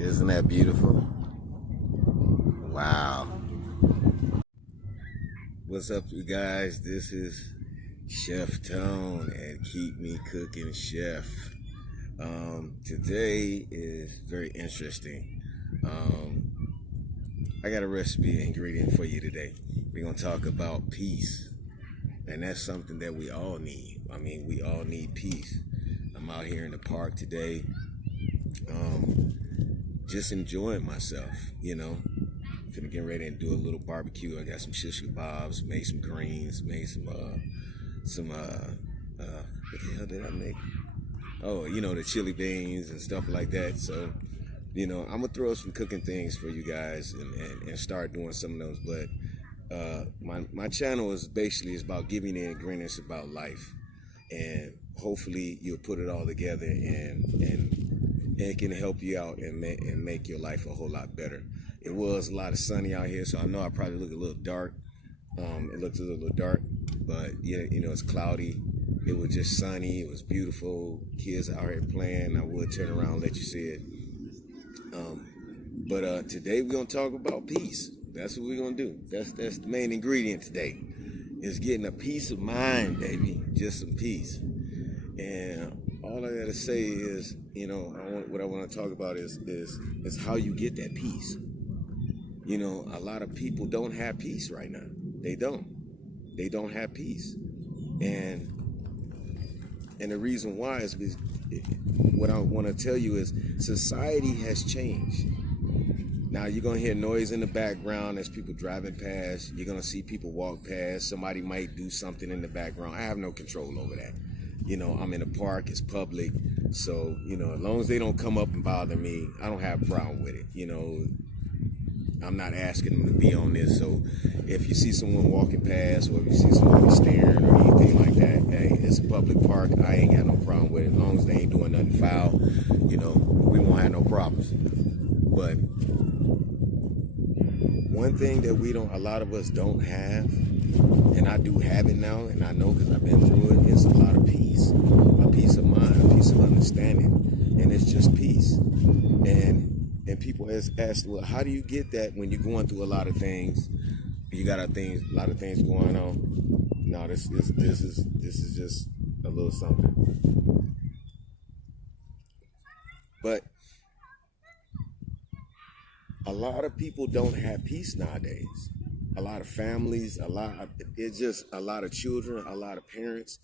Isn't that beautiful? Wow. What's up, you guys? This is Chef Tone and Keep Me Cooking Chef. Today is very interesting. I got a recipe ingredient for you today. We're going to talk about peace. And that's something that we all need. I mean, we all need peace. I'm out here in the park today, just enjoying myself, you know. Finna get ready and do a little barbecue. I got some shish kebabs, made some greens, made some what the hell did I make? Oh, you know, the chili beans and stuff like that. So, you know, I'm gonna throw some cooking things for you guys and start doing some of those. But my channel is basically about giving the ingredients about life, and hopefully you'll put it all together and it can help you out and make your life a whole lot better. It was a lot of sunny out here, so I know I probably look a little dark. It looks a little dark, but yeah, you know, it's cloudy. It was just sunny. It was beautiful. Kids out here playing. I would turn around and let you see it. But today we're gonna talk about peace. That's what we're gonna do. That's the main ingredient today. Is getting a peace of mind, baby. Just some peace. And all I gotta say is, you know, what I want to talk about is how you get that peace. You know, a lot of people don't have peace right now. They don't have peace. And the reason why is because what I want to tell you is society has changed. Now you're going to hear noise in the background as people driving past. You're going to see people walk past. Somebody might do something in the background. I have no control over that. You know, I'm in a park, it's public. So, you know, as long as they don't come up and bother me, I don't have a problem with it. You know, I'm not asking them to be on this. So if you see someone walking past or if you see somebody staring or anything like that, hey, it's a public park. I ain't got no problem with it. As long as they ain't doing nothing foul, you know, we won't have no problems. But one thing that a lot of us don't have, and I do have it now, and I know because I've been through it, is a lot of peace. A peace of mind, a peace of understanding. And it's just peace. And people ask, well, how do you get that when you're going through a lot of things? You got a lot of things going on. No, this is just a little something. But a lot of people don't have peace nowadays. A lot of families, it's just a lot of children, a lot of parents.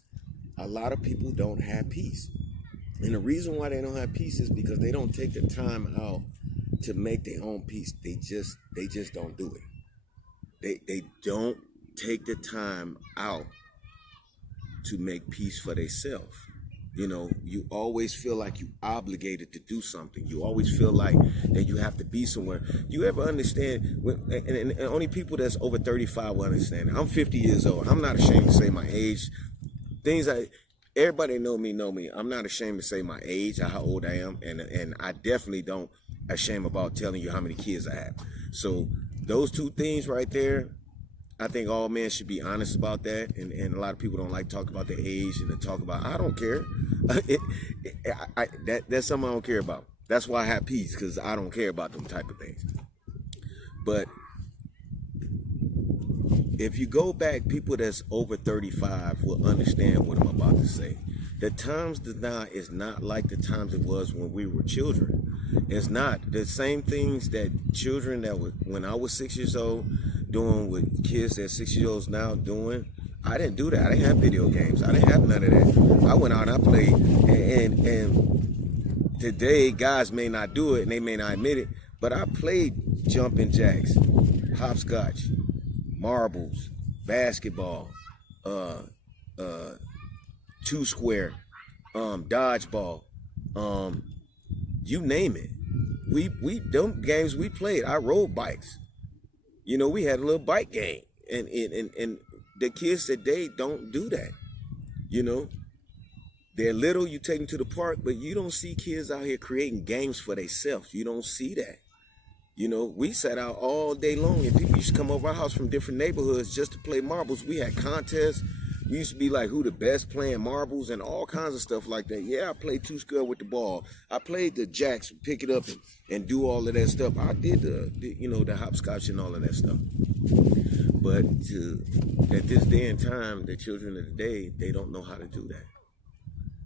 A lot of people don't have peace. And the reason why they don't have peace is because they don't take the time out to make their own peace. They just don't do it. They don't take the time out to make peace for themselves. You know, you always feel like you obligated to do something. You always feel like that you have to be somewhere. You ever understand, and only people that's over 35 will understand. I'm 50 years old. I'm not ashamed to say my age. Everybody know me. I'm not ashamed to say my age, how old I am, and I definitely don't ashamed about telling you how many kids I have. So those two things right there, I think all men should be honest about that. And a lot of people don't like talk about their age and to talk about, I don't care. That's something I don't care about. That's why I have peace, because I don't care about them type of things. But if you go back, people that's over 35 will understand what I'm about to say. The times now is not like the times it was when we were children. It's not the same things that children that was when I was 6 years old doing with kids that 6 years old now doing. I didn't do that. I didn't have video games. I didn't have none of that. I went out and I played. And today, guys may not do it and they may not admit it, but I played jumping jacks, hopscotch, marbles, basketball, two square, dodgeball, you name it. We them games we played. I rode bikes. You know, we had a little bike game, and the kids today don't do that. You know, they're little. You take them to the park, but you don't see kids out here creating games for themselves. You don't see that. You know, we sat out all day long, and people used to come over our house from different neighborhoods just to play marbles. We had contests. We used to be like who the best playing marbles and all kinds of stuff like that. Yeah, I played two square with the ball. I played the jacks, pick it up and do all of that stuff. I did the hopscotch and all of that stuff. But at this day and time, the children of the day, they don't know how to do that.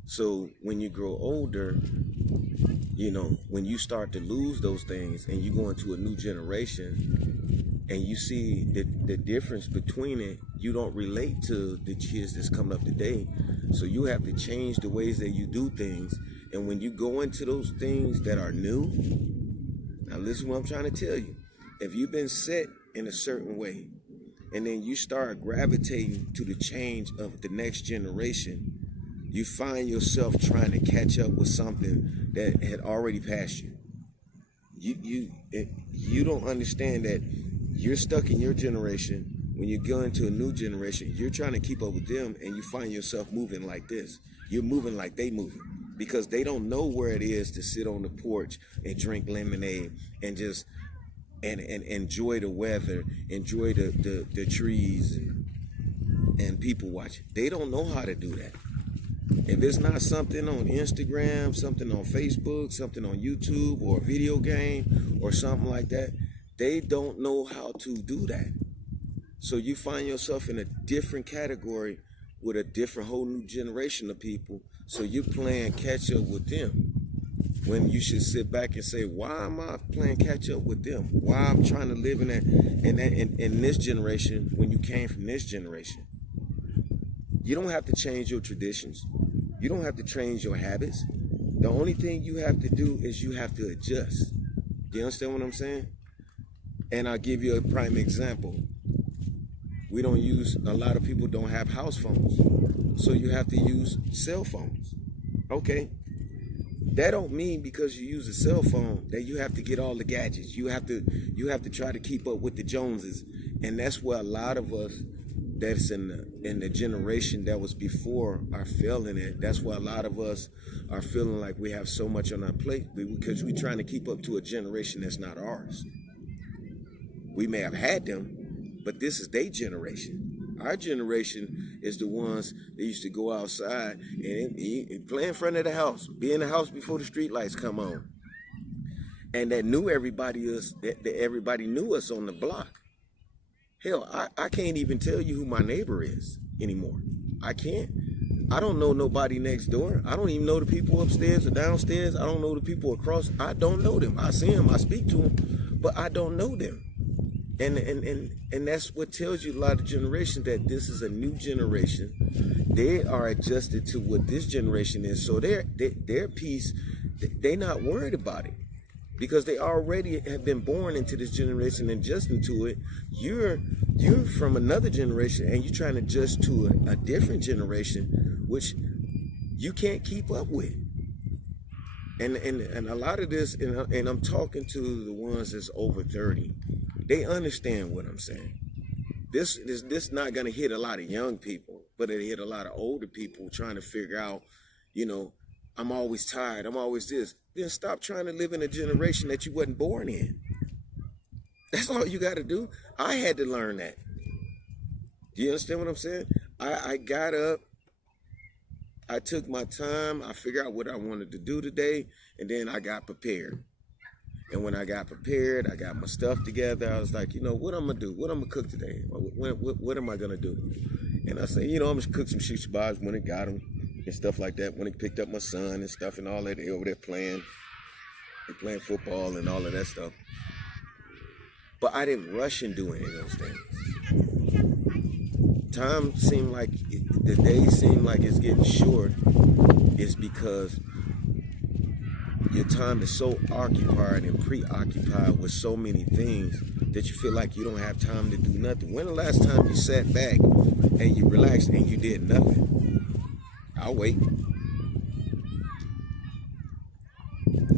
So when you grow older, when you start to lose those things and you go into a new generation and you see the difference between it, you don't relate to the kids that's coming up today. So you have to change the ways that you do things. And when you go into those things that are new, now listen to what I'm trying to tell you. If you've been set in a certain way, and then you start gravitating to the change of the next generation, you find yourself trying to catch up with something that had already passed you. You don't understand that you're stuck in your generation. When you go into a new generation, you're trying to keep up with them, and you find yourself moving like this. You're moving like they moving, because they don't know where it is to sit on the porch and drink lemonade and just and enjoy the weather, enjoy the trees and people watching. They don't know how to do that. If it's not something on Instagram, something on Facebook, something on YouTube, or a video game or something like that, they don't know how to do that. So you find yourself in a different category with a different whole new generation of people. So you're playing catch up with them, when you should sit back and say, why am I playing catch up with them? Why I'm trying to live in this generation when you came from this generation? You don't have to change your traditions. You don't have to change your habits. The only thing you have to do is you have to adjust. Do you understand what I'm saying? And I'll give you a prime example. A lot of people don't have house phones. So you have to use cell phones. Okay. That don't mean because you use a cell phone that you have to get all the gadgets. You have to try to keep up with the Joneses. And that's where a lot of us that's in the generation that was before are feeling it. That's why a lot of us are feeling like we have so much on our plate, because we're trying to keep up to a generation that's not ours. We may have had them, but this is their generation. Our generation is the ones that used to go outside and play in front of the house, be in the house before the street lights come on. And that knew everybody knew us on the block. Hell, I can't even tell you who my neighbor is anymore. I can't. I don't know nobody next door. I don't even know the people upstairs or downstairs. I don't know the people across. I don't know them. I see them, I speak to them, but I don't know them. And that's what tells you a lot of generations that this is a new generation. They are adjusted to what this generation is. So their piece, they're not worried about it, because they already have been born into this generation and adjusting to it. You're from another generation and you're trying to adjust to a different generation, which you can't keep up with. And a lot of this, and I'm talking to the ones that's over 30. They understand what I'm saying. This not gonna hit a lot of young people, but it hit a lot of older people trying to figure out, I'm always tired, I'm always this. Then stop trying to live in a generation that you wasn't born in. That's all you gotta do. I had to learn that. Do you understand what I'm saying? I got up, I took my time, I figured out what I wanted to do today, and then I got prepared. And when I got prepared, I got my stuff together. I was like, what I'm gonna do? What I'm gonna cook today? What am I gonna do? And I said, I'm gonna cook some shish kebabs when it got them and stuff like that. When it picked up my son and stuff and all that, they over there playing football and all of that stuff. But I didn't rush in doing any of those things. Time seemed like, the days seem like it's getting short. It's because your time is so occupied and preoccupied with so many things that you feel like you don't have time to do nothing. When the last time you sat back and you relaxed and you did nothing? I'll wait.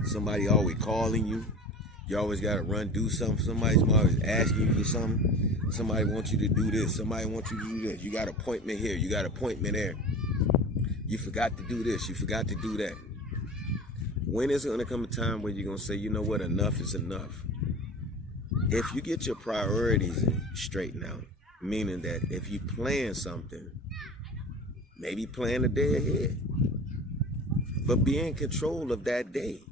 Somebody always calling you. You always got to run, do something. Somebody's always asking you for something. Somebody wants you to do this. Somebody wants you to do this. You got an appointment here. You got an appointment there. You forgot to do this. You forgot to do that. When is it going to come a time where you're going to say, what, enough is enough? If you get your priorities straightened out, meaning that if you plan something Maybe plan a day ahead. But be in control of that day.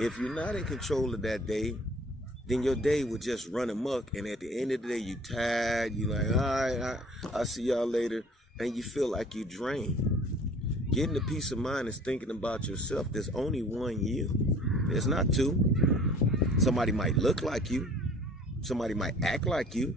If you're not in control of that day, then your day will just run amok. And at the end of the day, you're tired. You're like, all right, I'll see y'all later. And you feel like you're drained. Getting the peace of mind is thinking about yourself. There's only one you. There's not two. Somebody might look like you. Somebody might act like you.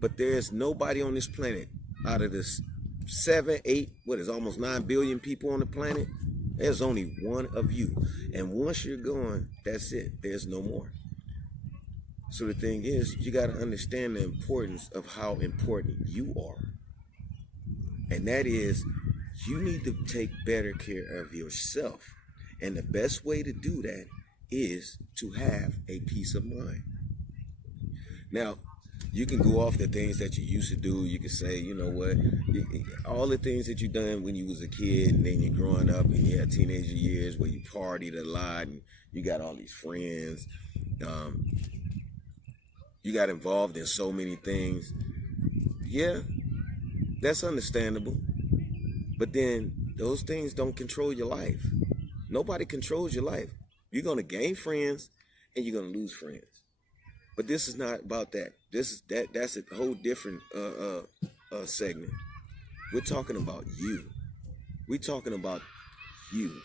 But there's nobody on this planet out of this 7, 8, almost 9 billion people on the planet. There's only one of you. And once you're gone, that's it. There's no more. So the thing is, you got to understand the importance of how important you are. And that is, you need to take better care of yourself. And the best way to do that is to have a peace of mind. Now, you can go off the things that you used to do. You can say, you know what, all the things that you done when you was a kid, and then you're growing up and you had teenager years where you partied a lot and you got all these friends. You got involved in so many things. Yeah, that's understandable. But then those things don't control your life. Nobody controls your life. You're going to gain friends and you're going to lose friends. But this is not about that. That's a whole different segment. We're talking about you. We're talking about you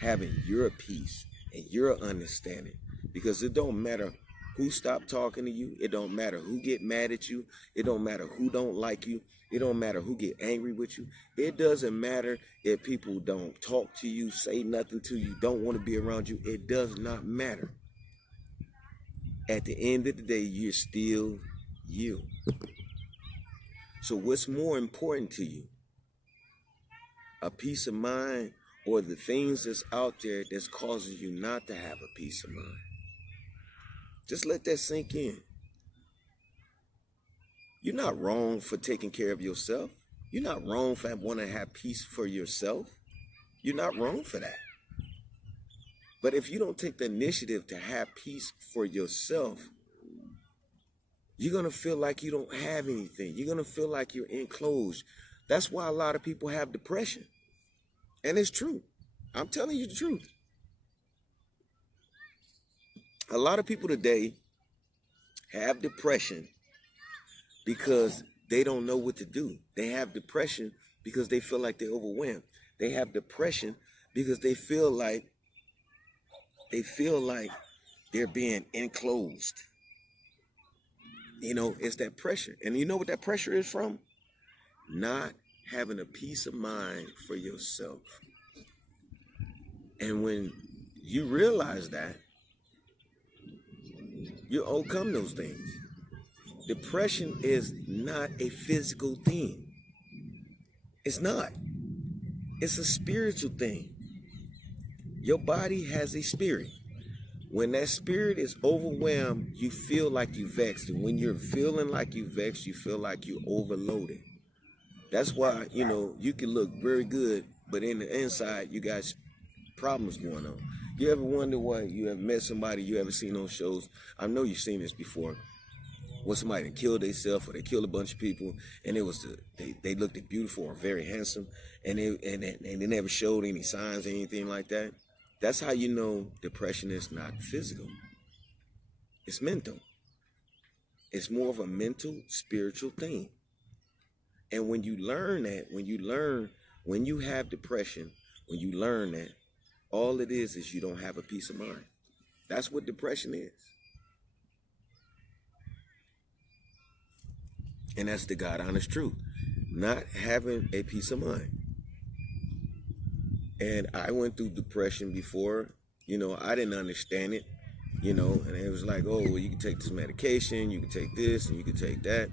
having your peace and your understanding. Because it don't matter who stopped talking to you. It don't matter who get mad at you. It don't matter who don't like you. It don't matter who get angry with you. It doesn't matter if people don't talk to you, say nothing to you, don't want to be around you. It does not matter. At the end of the day, you're still you. So what's more important to you? A peace of mind, or the things that's out there that's causing you not to have a peace of mind? Just let that sink in. You're not wrong for taking care of yourself. You're not wrong for wanting to have peace for yourself. You're not wrong for that. But if you don't take the initiative to have peace for yourself, you're going to feel like you don't have anything. You're going to feel like you're enclosed. That's why a lot of people have depression. And it's true. I'm telling you the truth. A lot of people today have depression because they don't know what to do. They have depression because they feel like they're overwhelmed. They have depression because they feel like they're being enclosed. You know, it's that pressure. And you know what that pressure is from? Not having a peace of mind for yourself. And when you realize that, you overcome those things. Depression is not a physical thing. It's not. It's a spiritual thing. Your body has a spirit. When that spirit is overwhelmed, you feel like you vexed. And when you're feeling like you vexed, you feel like you're overloaded. That's why, you know, you can look very good, but in the inside, you got problems going on. You ever wonder why you have met somebody you ever seen on shows? I know you've seen this before. When somebody that killed themselves or they killed a bunch of people, and it was they looked beautiful or very handsome, and they never showed any signs or anything like that. That's how you know depression is not physical. It's mental. It's more of a mental, spiritual thing. And when you learn that, when you have depression, when you learn that, all it is you don't have a peace of mind. That's what depression is. And that's the God honest truth. Not having a peace of mind. And I went through depression before. You know, I didn't understand it. You know, and it was like, oh, well, you can take this medication, you can take this, and you can take that.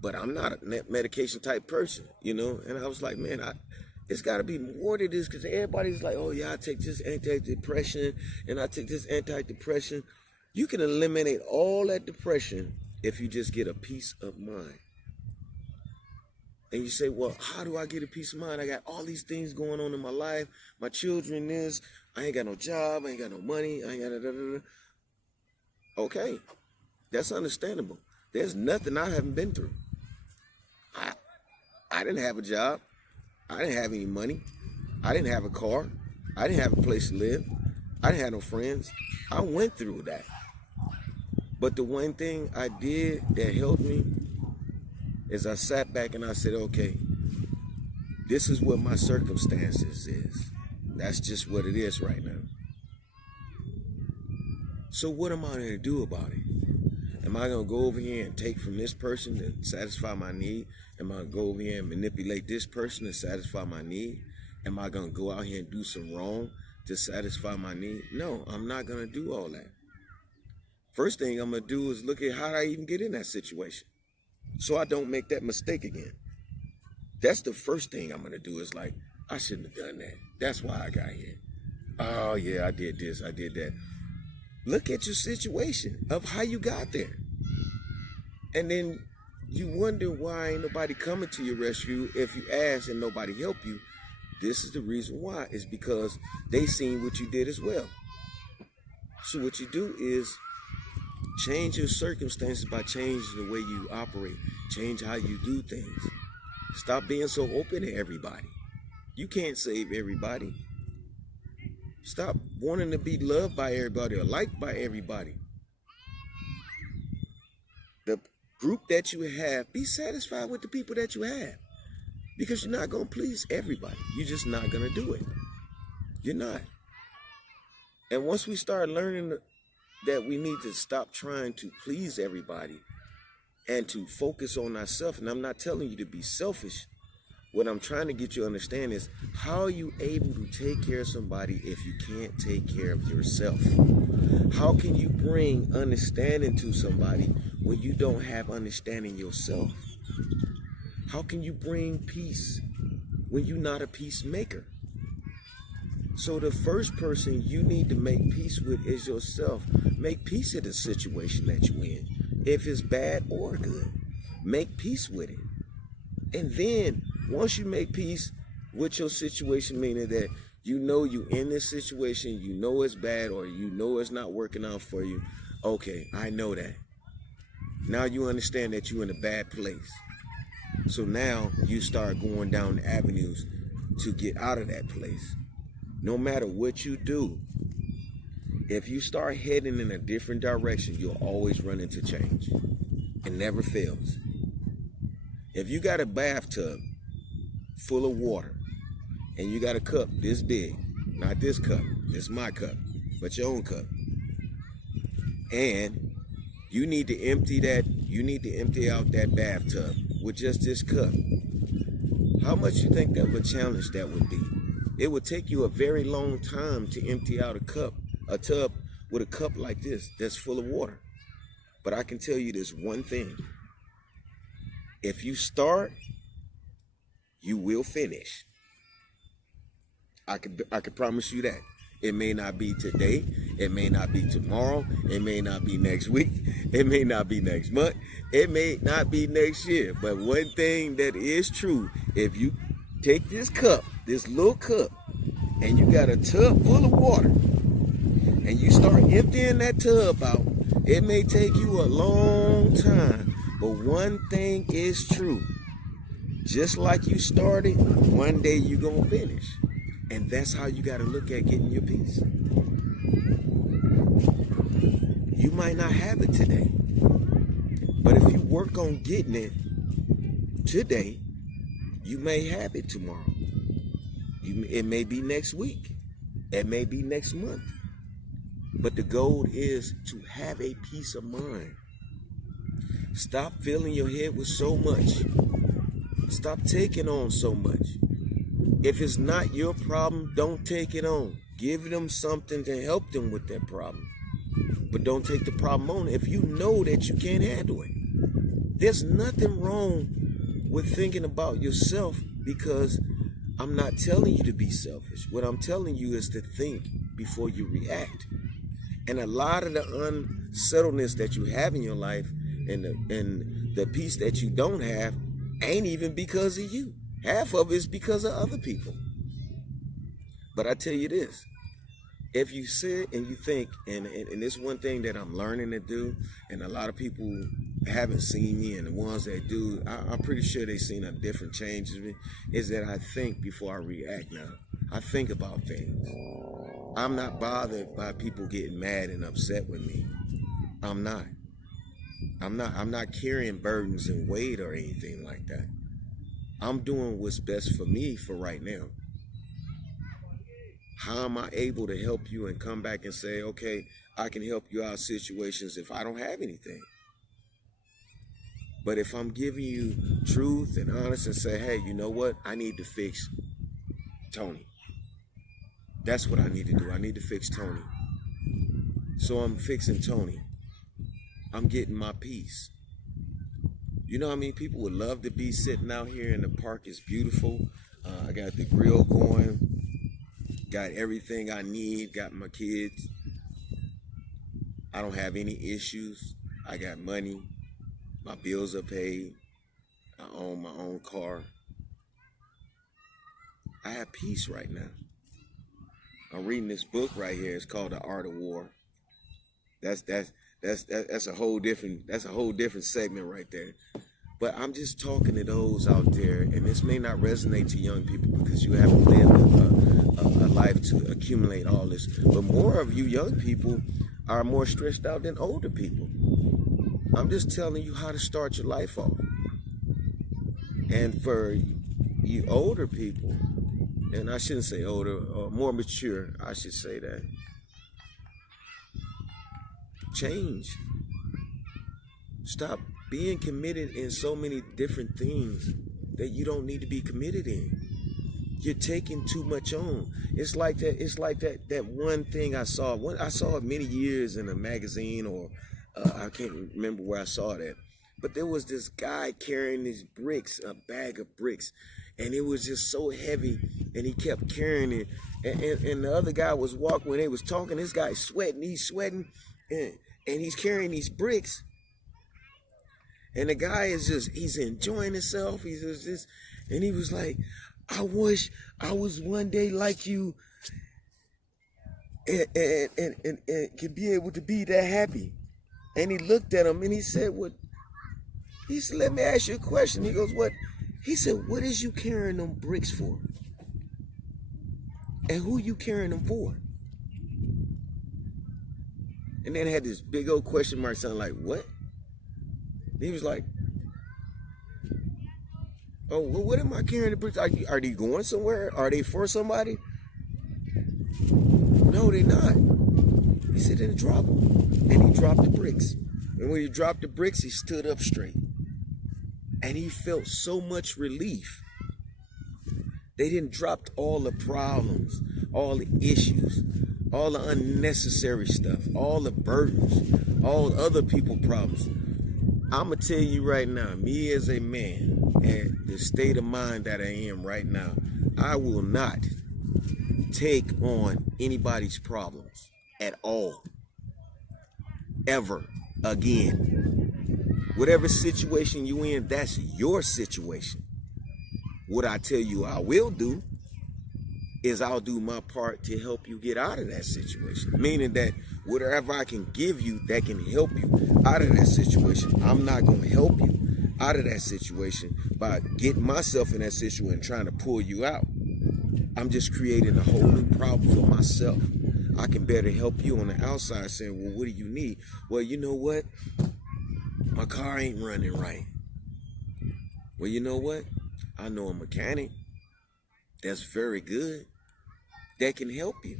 But I'm not a medication type person, you know. And I was like, man, it's got to be more to this, because everybody's like, oh, yeah, I take this antidepressant, and I take this antidepressant. You can eliminate all that depression if you just get a peace of mind. And you say, well, how do I get a peace of mind? I got all these things going on in my life. My children, this. I ain't got no job. I ain't got no money. I ain't got da-da-da-da. Okay, that's understandable. There's nothing I haven't been through. I didn't have a job. I didn't have any money. I didn't have a car. I didn't have a place to live. I didn't have no friends. I went through that. But the one thing I did that helped me is I sat back and I said, okay, this is what my circumstances is. That's just what it is right now. So what am I going to do about it? Am I going to go over here and take from this person to satisfy my need? Am I going to go over here and manipulate this person to satisfy my need? Am I going to go out here and do some wrong to satisfy my need? No, I'm not going to do all that. First thing I'm going to do is look at how did I even get in that situation so I don't make that mistake again. That's the first thing I'm going to do is like, I shouldn't have done that. That's why I got here. Oh, yeah, I did this, I did that. Look at your situation of how you got there. And then you wonder why ain't nobody coming to your rescue if you ask and nobody help you. This is the reason why. It's because they seen what you did as well. So what you do is change your circumstances by changing the way you operate. Change how you do things. Stop being so open to everybody. You can't save everybody. Stop wanting to be loved by everybody or liked by everybody. The group that you have, be satisfied with the people that you have. Because you're not going to please everybody. You're just not going to do it. You're not. And once we start learning that we need to stop trying to please everybody and to focus on ourselves, and I'm not telling you to be selfish. What I'm trying to get you to understand is how are you able to take care of somebody if you can't take care of yourself? How can you bring understanding to somebody when you don't have understanding yourself? How can you bring peace when you're not a peacemaker? So the first person you need to make peace with is yourself. Make peace with the situation that you're in. If it's bad or good, make peace with it. And then once you make peace with your situation, meaning that you know you're in this situation, you know it's bad or you know it's not working out for you. Okay, I know that. Now you understand that you're in a bad place. So now you start going down the avenues to get out of that place. No matter what you do, if you start heading in a different direction, you'll always run into change. It never fails. If you got a bathtub full of water and you got a cup this big, not this cup, this is my cup, but your own cup, and you need to empty out that bathtub with just this cup, how much you think of a challenge that would be? It would take you a very long time to empty out a tub with a cup like this that's full of water. But I can tell you this one thing. If you start, you will finish. I could promise you that. It may not be today. It may not be tomorrow. It may not be next week. It may not be next month. It may not be next year. But one thing that is true, if you take this cup, this little cup, and you got a tub full of water, and you start emptying that tub out, it may take you a long time. But one thing is true. Just like you started, one day you're going to finish. And that's how you got to look at getting your peace. You might not have it today. But if you work on getting it today, you may have it tomorrow. It may be next week. It may be next month. But the goal is to have a peace of mind. Stop filling your head with so much. Stop taking on so much. If it's not your problem, don't take it on. Give them something to help them with that problem. But don't take the problem on if you know that you can't handle it. There's nothing wrong with thinking about yourself, because I'm not telling you to be selfish. What I'm telling you is to think before you react. And a lot of the unsettledness that you have in your life and the peace that you don't have ain't even because of you. Half of it is because of other people. But I tell you this, if you sit and you think, and it's one thing that I'm learning to do, and a lot of people haven't seen me, and the ones that do, I'm pretty sure they've seen a different change in me, is that I think before I react now. I think about things. I'm not bothered by people getting mad and upset with me. I'm not. I'm not carrying burdens and weight or anything like that. I'm doing what's best for me for right now. How am I able to help you and come back and say, okay, I can help you out situations if I don't have anything? But if I'm giving you truth and honest and say, hey, you know what? I need to fix Tony. That's what I need to do. I need to fix Tony. So I'm fixing Tony. I'm getting my peace. You know how many people would love to be sitting out here in the park? It's beautiful. I got the grill going. Got everything I need. Got my kids. I don't have any issues. I got money. My bills are paid. I own my own car. I have peace right now. I'm reading this book right here. It's called The Art of War. That's a whole different segment right there. But I'm just talking to those out there, and this may not resonate to young people because you haven't lived a life to accumulate all this. But more of you young people are more stressed out than older people. I'm just telling you how to start your life off. And for you older people, and I shouldn't say older, or more mature, I should say that, change. Stop being committed in so many different things that you don't need to be committed in. You're taking too much on. It's like that one thing I saw. I saw it many years in a magazine, or I can't remember where I saw that. But there was this guy carrying these bricks, a bag of bricks, and it was just so heavy, and he kept carrying it. And the other guy was walking, when they was talking, this guy's sweating, and he's carrying these bricks. And the guy he's enjoying himself. He's just, and he was like, I wish I was one day like you and could be able to be that happy. And he looked at him and he said, what? He said, let me ask you a question. He goes, what? He said, what is you carrying them bricks for? And who you carrying them for? And then had this big old question mark sounding like, what? He was like, oh, well, what am I carrying the bricks? Are they going somewhere? Are they for somebody? No, they're not. He said, then drop them. And he dropped the bricks. And when he dropped the bricks, he stood up straight. And he felt so much relief. They didn't drop all the problems, all the issues, all the unnecessary stuff, all the burdens, all other people's problems. I'm going to tell you right now, me as a man, and the state of mind that I am right now, I will not take on anybody's problems at all, ever again. Whatever situation you in, that's your situation. What I tell you I will do is I'll do my part to help you get out of that situation. Meaning that whatever I can give you that can help you out of that situation, I'm not going to help you out of that situation by getting myself in that situation and trying to pull you out. I'm just creating a whole new problem for myself. I can better help you on the outside saying, well, what do you need? Well, you know what? My car ain't running right. Well, you know what? I know a mechanic that's very good that can help you.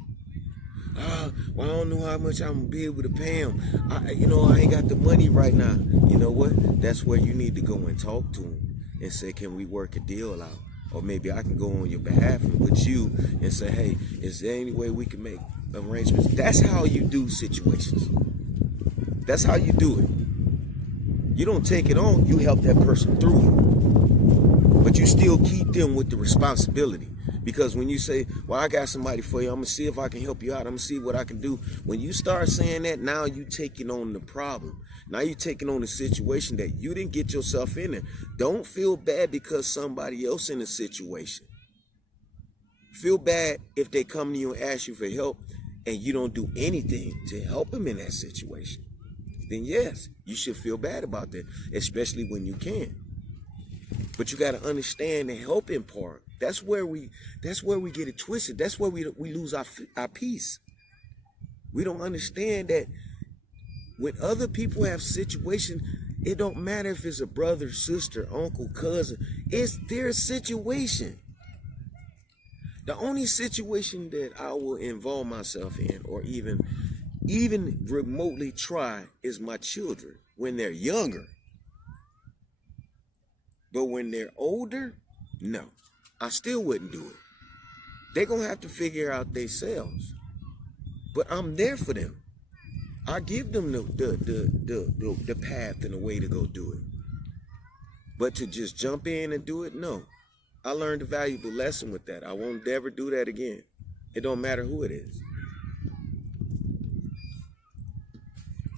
Well, I don't know how much I'm going to be able to pay him. I ain't got the money right now. You know what? That's where you need to go and talk to him and say, can we work a deal out? Or maybe I can go on your behalf and with you and say, hey, is there any way we can make arrangements? That's how you do situations. That's how you do it. You don't take it on, you help that person through it. But you still keep them with the responsibility. Because when you say, well, I got somebody for you, I'm going to see if I can help you out, I'm going to see what I can do. When you start saying that, now you taking on the problem. Now you're taking on a situation that you didn't get yourself in there. Don't feel bad because somebody else in a situation. Feel bad if they come to you and ask you for help and you don't do anything to help them in that situation. then yes, you should feel bad about that, especially when you can. But you got to understand the helping part. That's where we get it twisted. That's where we lose our peace. We don't understand that when other people have situations, it don't matter if it's a brother, sister, uncle, cousin. It's their situation. The only situation that I will involve myself in, or even remotely try, is my children when they're younger. But when they're older, no, I still wouldn't do it. They're gonna have to figure out themselves. But I'm there for them. I give them the path and the way to go do it. But to just jump in and do it, no. I learned a valuable lesson with that. I won't ever do that again. It don't matter who it is.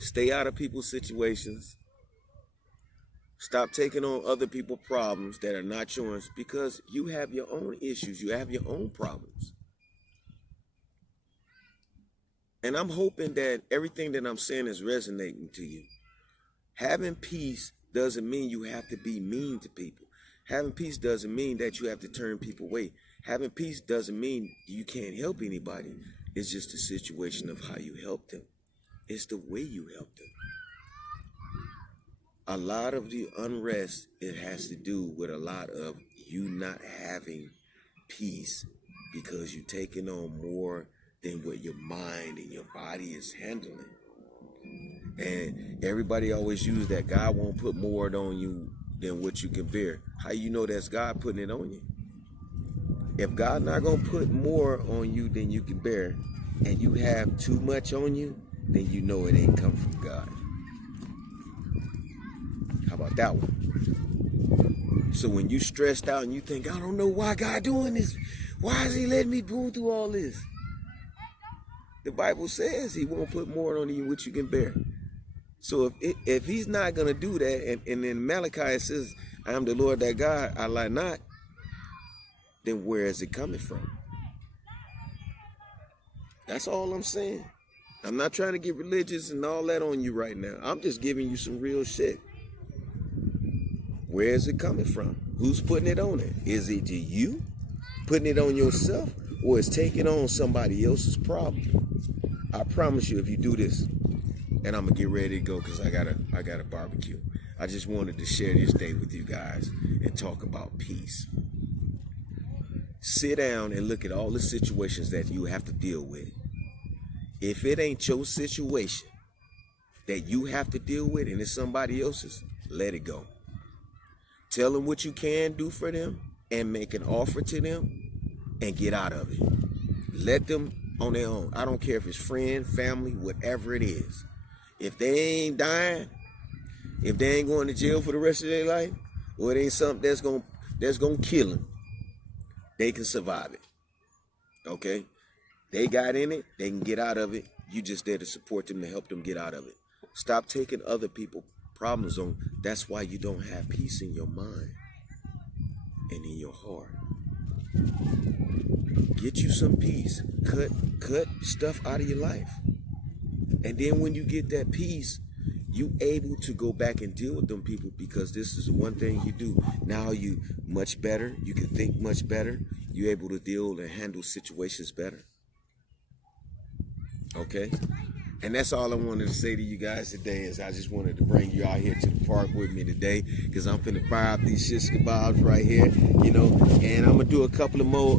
Stay out of people's situations. Stop taking on other people's problems that are not yours, because you have your own issues. You have your own problems. And I'm hoping that everything that I'm saying is resonating to you. Having peace doesn't mean you have to be mean to people. Having peace doesn't mean that you have to turn people away. Having peace doesn't mean you can't help anybody. It's just a situation of how you help them. It's the way you help them. A lot of the unrest, it has to do with a lot of you not having peace because you're taking on more than what your mind and your body is handling. And everybody always use that God won't put more on you than what you can bear. How you know that's God putting it on you? If God not gonna put more on you than you can bear, and you have too much on you, then you know it ain't come from God. How about that one? So when you stressed out and you think, I don't know why God doing this, why is he letting me go through all this? The Bible says he won't put more on you than what you can bear. So if he's not going to do that, and then Malachi it says, I am the Lord that God, I lie not, then where is it coming from? That's all I'm saying. I'm not trying to get religious and all that on you right now. I'm just giving you some real shit. Where is it coming from? Who's putting it on it? Is it you putting it on yourself, or is taking on somebody else's problem? I promise you, if you do this, and I'm gonna get ready to go because I got a barbecue. I just wanted to share this day with you guys and talk about peace. Sit down and look at all the situations that you have to deal with. If it ain't your situation that you have to deal with and it's somebody else's, let it go. Tell them what you can do for them and make an offer to them and get out of it. Let them on their own. I don't care if it's friend, family, whatever it is. If they ain't dying, if they ain't going to jail for the rest of their life, or it ain't something that's gonna kill them, they can survive it. Okay? They got in it, they can get out of it. You just there to support them, to help them get out of it. Stop taking other people's problems on. That's why you don't have peace in your mind and in your heart. Get you some peace. Cut stuff out of your life. And then when you get that peace, you able to go back and deal with them people, because this is the one thing you do. Now you much better. You can think much better. You're able to deal and handle situations better. Okay? And that's all I wanted to say to you guys today, is I just wanted to bring you out here to the park with me today, because I'm finna fire up these shish kebabs right here, you know, and I'm gonna do a couple of more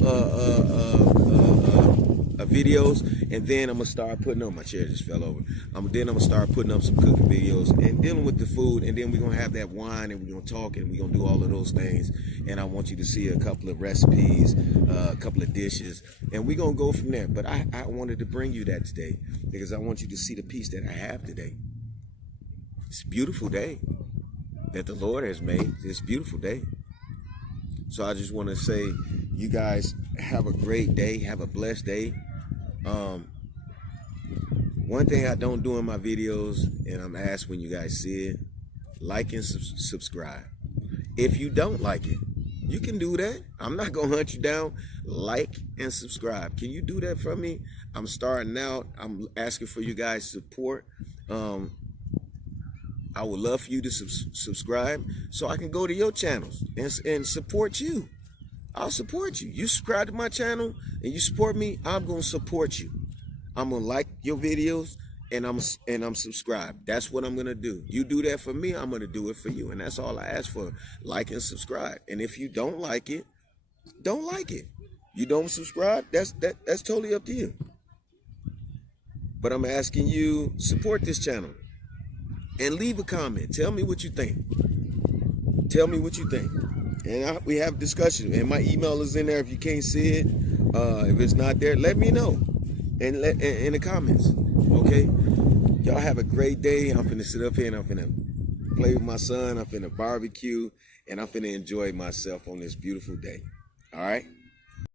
videos, and then I'm gonna start putting up, my chair just fell over. I'm gonna start putting up some cooking videos and dealing with the food, and then we're gonna have that wine, and we're gonna talk, and we're gonna do all of those things. And I want you to see a couple of recipes, a couple of dishes, and we're gonna go from there. But I wanted to bring you that today, because I want you to see the peace that I have today. It's a beautiful day that the Lord has made. It's a beautiful day. So I just want to say, you guys have a great day, have a blessed day. One thing I don't do in my videos, and I'm asked when you guys see it, like and subscribe. If you don't like it, you can do that. I'm not gonna hunt you down. Like and subscribe. Can you do that for me? I'm starting out. I'm asking for you guys' support. I would love for you to subscribe so I can go to your channels and support you. I'll support you. You subscribe to my channel and you support me, I'm going to support you. I'm going to like your videos and I'm subscribed. That's what I'm going to do. You do that for me, I'm going to do it for you. And that's all I ask for. Like and subscribe. And if you don't like it, don't like it. You don't subscribe, that's totally up to you. But I'm asking you, support this channel and leave a comment. Tell me what you think. Tell me what you think. And we have discussion. And my email is in there if you can't see it. If it's not there, let me know in the comments. Okay? Y'all have a great day. I'm finna sit up here and I'm finna play with my son. I'm finna barbecue and I'm finna enjoy myself on this beautiful day. All right?